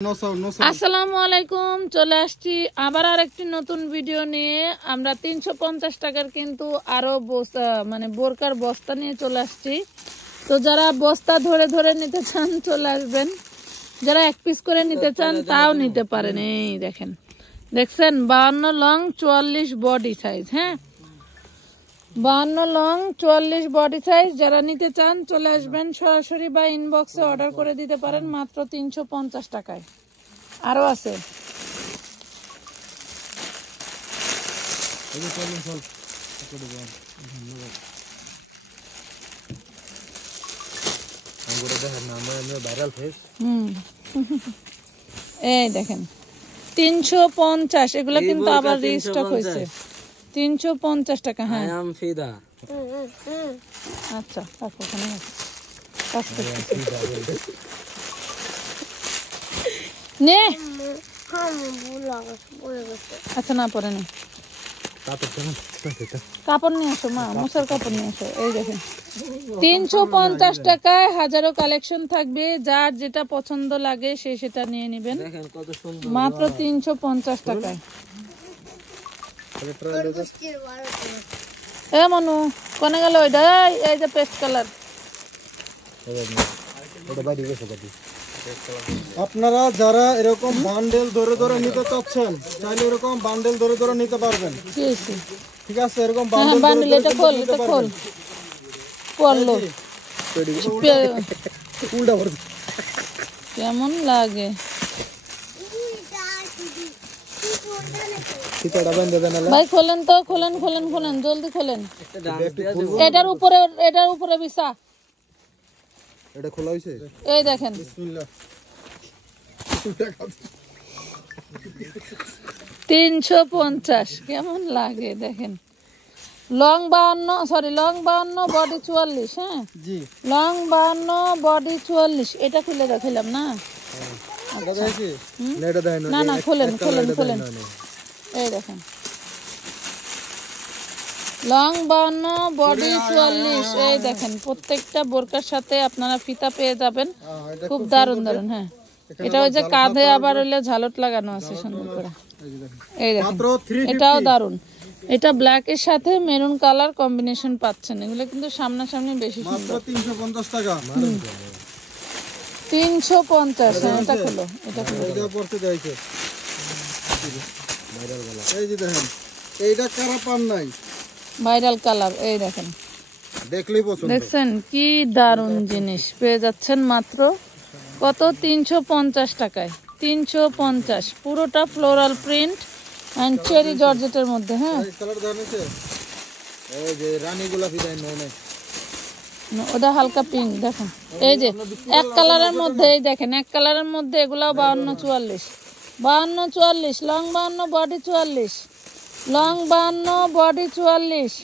আসসালামু আলাইকুম, চলে আসছি আবার আরেকটি নতুন ভিডিও নিয়ে। আমরা 350 টাকার কিন্তু আরো বস্তা মানে বোরকার বস্তা নিয়ে চলে আসছি। তো যারা বস্তা ধরে ধরে নিতে চান চলে আসবেন, যারা এক পিস করে নিতে চান তাও নিতে পারেন। এই দেখেন, দেখছেন 52 লং 44 বডি সাইজ। হ্যাঁ, 52 লং 44 বডি সাইজ। যারা নিতে চান চলে আসবেন সরাসরি বা ইনবক্সে অর্ডার করে দিতে পারেন মাত্র 350 টাকায়। আরো আছে, এই দেখেন 350। এগুলো কিন্তু আবার রিস্টক হয়েছে 350 টাকা। হ্যাঁ, আচ্ছা নে, আচ্ছা না পরে নে, কাপড় নিয়ে আসো মা, মশার কাপড় নিয়ে আসো। এই দেখেন 350 টাকায় হাজারো কালেকশন থাকবে, যার যেটা পছন্দ লাগে সে সেটা নিয়ে নেবেন মাত্র 350 টাকায়। এ মনু কোনে গেল ওইটা? এই যে পেস্ট কালার। আপনারা যারা এরকম বান্ডেল ধরে ধরে নিতে চাচ্ছেন, চাইলে এরকম বান্ডেল ধরে ধরে নিতে পারবেন। ঠিক আছে, এরকম বান্ডেল এটা খোল, এটা খোল, পড়লো কেমন লাগে ভাই? খোলেন তো, খোলেন খোলেন খোলেন, জলদি খোলেন। এটার উপরে বিছা, এটা খোলা হইছে। এই দেখেন বিসমিল্লাহ। 350 কেমন লাগে দেখেন। Long 52 body 44। হ্যাঁ জি, লং 52 বডি 44। এটা খুলে দেখাইলাম না? না না, খোলেন খোলেন খোলেন। এই দেখেন লং 52 বডি 44। এই দেখেন প্রত্যেকটা বোরকার সাথে আপনারা ফিতা পেয়ে যাবেন, খুব দারুন দারুন। হ্যাঁ, এটা ওই যে কাঁধে আবার হইলে ঝালট লাগানো আছে সুন্দর করে। এই দেখেন এটাও দারুন। এটা ব্ল্যাক এর সাথে মেরুন কালার কম্বিনেশন পাচ্ছেন। এগুলো কিন্তু সামনাসামনি বেশি সুন্দর। 350 টাকা 350। এটা খুলো, এটা খুলো। এটা পড়তে যাইছে। এই যে দেখেন, এইটা কারা পান নাই, ভাইরাল কালার। এই দেখেন, দেখলেই পছন্দ। দেখছেন কি দারুন জিনিস পেয়ে যাচ্ছেন মাত্র কত? 350 টাকায়। 350 পুরোটা ফ্লোরাল প্রিন্ট এন্ড চেরি জর্জেটের মধ্যে। হ্যাঁ, এই কালার জানেছে, এই যে রানী গোলাপি দেন নয়, ওটা হালকা পিঙ্ক। দেখেন এই যে এক কালারের মধ্যে, এই দেখেন এক কালারের মধ্যে এগুলাও 52 44 52 44 লং 52 বডি 44 লং 52 বডি 44।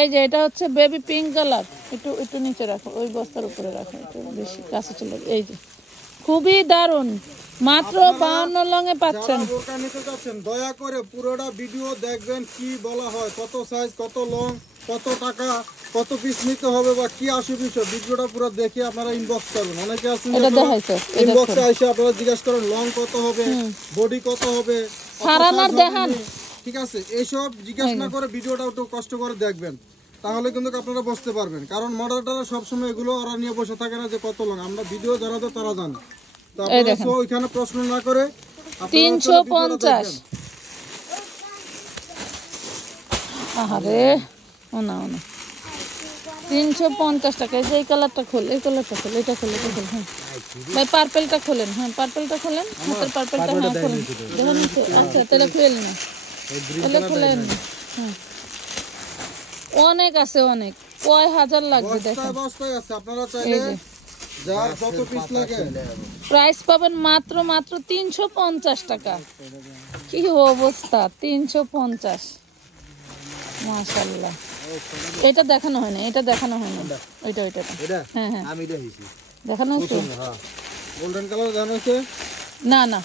এই যে এটা হচ্ছে বেবি পিঙ্ক কালার। একটু একটু নিচে রাখো, ওই বস্তার উপরে রাখো, একটু বেশি কাছে চলে। এই যে খুবই দারুন, মাত্র 52 লং এ পাচ্ছেন। যারা বোরকা নিতে চাচ্ছেন দয়া করে পুরোটা ভিডিও দেখবেন, কি বলা হয়, কত সাইজ, কত লং, কত টাকা, কত পিস নিতে হবে বা কি আসে বিষয়, ভিডিওটা পুরো দেখে আপনারা ইনবক্স করবেন। অনেকে আছেন এটা দেখাইছো, ইনবক্সে এসে আপনারা জিজ্ঞাসা করেন লং কত হবে, বডি কত হবে, সারানার দেখান। ঠিক আছে, এইসব জিজ্ঞাসা না করে ভিডিওটা একটু কষ্ট করে দেখবেন, তাহলে কিন্তু আপনারা বুঝতে পারবেন। কারণ মডেলটারা সবসময় এগুলো ওরা নিয়ে বসে থাকে না যে কত লং, আমরা ভিডিও যারা তো তারা জানে। তো আপনারা ওইখানে প্রশ্ন না করে 350। আরে ও না 350 টাকা। এই যে এই কালারটা খোল, এই কালারটা খোল, এটা খোল, এটা খোল। হ্যাঁ ভাই, পার্পেলটা খোলেন। হ্যাঁ পার্পেলটা খোলেন, হাতের পার্পেলটা। হ্যাঁ খোলেন, দেখুন। আচ্ছা তাহলে খুলেন না, তাহলে খুলেন। হ্যাঁ অনেক আছে, অনেক, কয় হাজার লাগবে দেখেন। বস্তায় আছে, আপনারা চাইলে যার যত পিস লাগে প্রাইস পাবেন মাত্র 350 টাকা। কি অবস্থা, 350 মাশাআল্লাহ। এটা দেখানো হয় না, এটা দেখানো হয় না, ওইটা ওইটা। হ্যাঁ হ্যাঁ আমি দেখাইছি, দেখানো হচ্ছে। গোল্ডেন কালার জানোছে? না না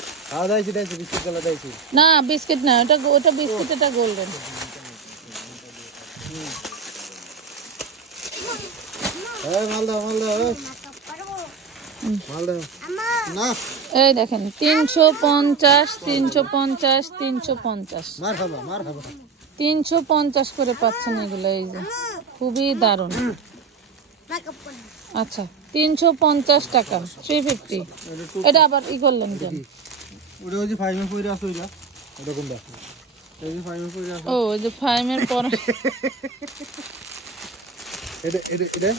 দাইছি দাইছি, বিস্কিট কালার দাইছি না, বিস্কিট না, ওটা বিস্কিট, এটা গোল্ডেন। এই মালদা মালদা না এই দেখেন 350 350 350 মারহাবা 350 করে পাচ্ছেন এগুলো। এই যে খুবই দারুণ। আচ্ছা 350 টাকা 350। এটা আবার ই করলেন কেন? ওটা ওই যে ফাইমে পড়ে আছে ওইটা ওটা কোনটা এই যে ফাইমে পড়ে আছে ও ওই যে ফাইমের পর এটা এটা এটা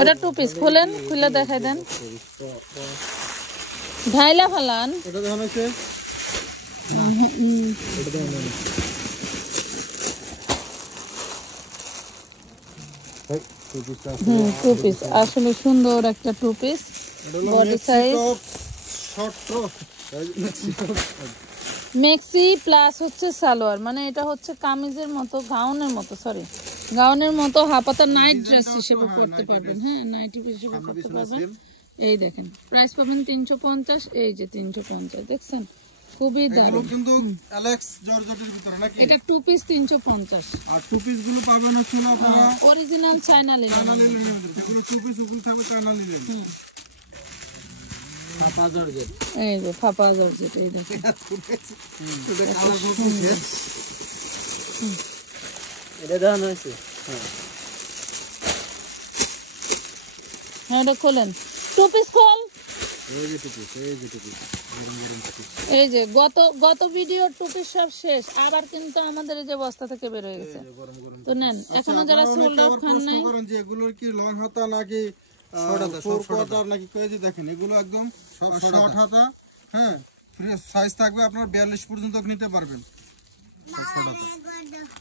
ওটা 2 পিস খুলেন, খুলে দেখাই দেন। ঢাইলা ফালান। এটা দেখুন হচ্ছে এটা দেখুন 2 পিস আসলে সুন্দর একটা 2 পিস বডি সাইজ শর্ট মেক্সি প্লাস হচ্ছে সালোয়ার, মানে এটা হচ্ছে কামিজের মতো গাউনের মতো, সরি গাউনের মতো হাফাতা নাইট ড্রেস হিসেবে পরতে পারবেন। হ্যাঁ নাইটি হিসেবে পরতে পারবেন। এই দেখেন প্রাইস পাবেন 350। এই যে 350 দেখছেন খুবই দারুণ। কিন্তু অ্যালেক্স জর্জেটের ভিতরে নাকি এটা 2 পিস 350 আর 2 পিস গুলো পাবেন হচ্ছে আপনারা অরিজিনাল চায়না লিনেন। যেগুলো 2 পিস ওগুলো থাকবে চায়না লিনেন। ফাপা জর্জেট এই যে ফাপা জর্জেট এই দেখেন এটা দাম আছে। হ্যাঁ এটা খোলেন 2 পিস খোল। এই যে 2 পিস এই যে 2 পিস এই যে গত ভিডিও 2 পিস সব শেষ, আবার কিন্তু আমাদের এই যে বস্তা থেকে বের হয়ে গেছে। তো নেন এখনো যারা সোল্ড আউট খান নাই করেন যে এগুলোর কি লং হাতা নাকি ফোর কোয়ার্টার নাকি কই যে দেখেন এগুলো একদম শর্ট হাতা। হ্যাঁ ফ্রি সাইজ থাকবে আপনার 42 পর্যন্ত নিতে পারবেন।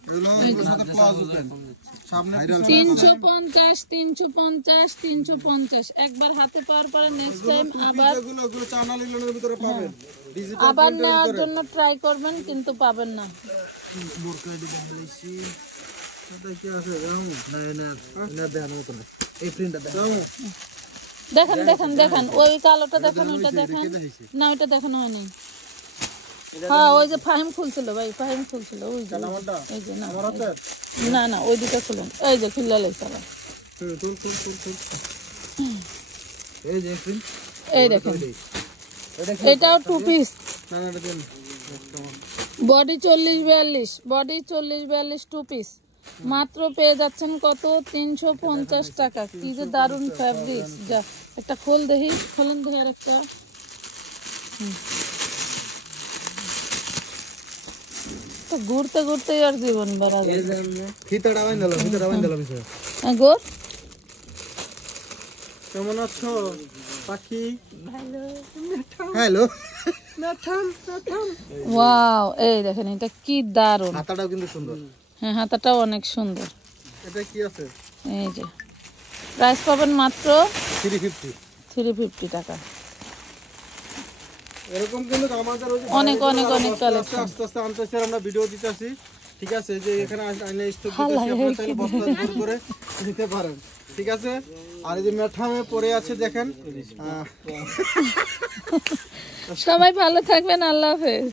এগুলো সাথে প্লাজো প্যান্ট সামনে 350 350 350 একবার হাতে পাওয়ার পরে নেক্সট টাইম আবার এগুলো চায়না লিনেনের ভিতরে পাবেন। ডিজিটাল আবার নেওয়ার জন্য ট্রাই করবেন কিন্তু পাবেন না। বোরকা দি বাংলাদেশি এটা কি আছে জানো না দেখার মত না। এই প্রিন্টটা দেখো দেখেন দেখেন দেখেন ওই কালোটা দেখেন ওইটা দেখেন না ওইটা দেখানো হয়নি। হ্যাঁ ওই যে ফাহিম খুলছিল ভাই ফাহিম খুলছিল ওই যে এই যে না না ওই দুটো খুলেন এই যে খুললে লাইছে আবার এই যে প্রিন্ট এই দেখেন এটাও 2 পিস না না দেন বডি 40 42 বডি 40 42 2 পিস মাত্র পেয়ে যাচ্ছেন কত 350 টাকা। কি যে দারুন ফ্যাব্রিক। যা একটা খোল দেখি খোলেন দেখি আর একটা তো ঘুরতে ঘুরতে আর জীবন বেড়া যায়। ফিতাটা বাইন্দালাম গোর কেমন আছো পাখি? হ্যালো ওয়াও এই দেখেন এটা কি দারুন। হাতাটাও কিন্তু সুন্দর। হ্যাঁ হাতাটাও অনেক সুন্দর। এটা কি আছে? এই যে প্রাইস পাবেন মাত্র 350 টাকা। এরকম কিন্তু আমাদের অনেক অনেক অনেক কালেকশন আস্তে আস্তে আনতেছি আমরা ভিডিও দিতেছি। ঠিক আছে যে এখানে আইলে স্টক দিতেছি আপনারা চাইলে বস্তা ভর করে নিতে পারেন। ঠিক আছে আর এই যে মেঠামে পড়ে আছে দেখেন। সবাই ভালো থাকবেন, আল্লাহ হাফেজ।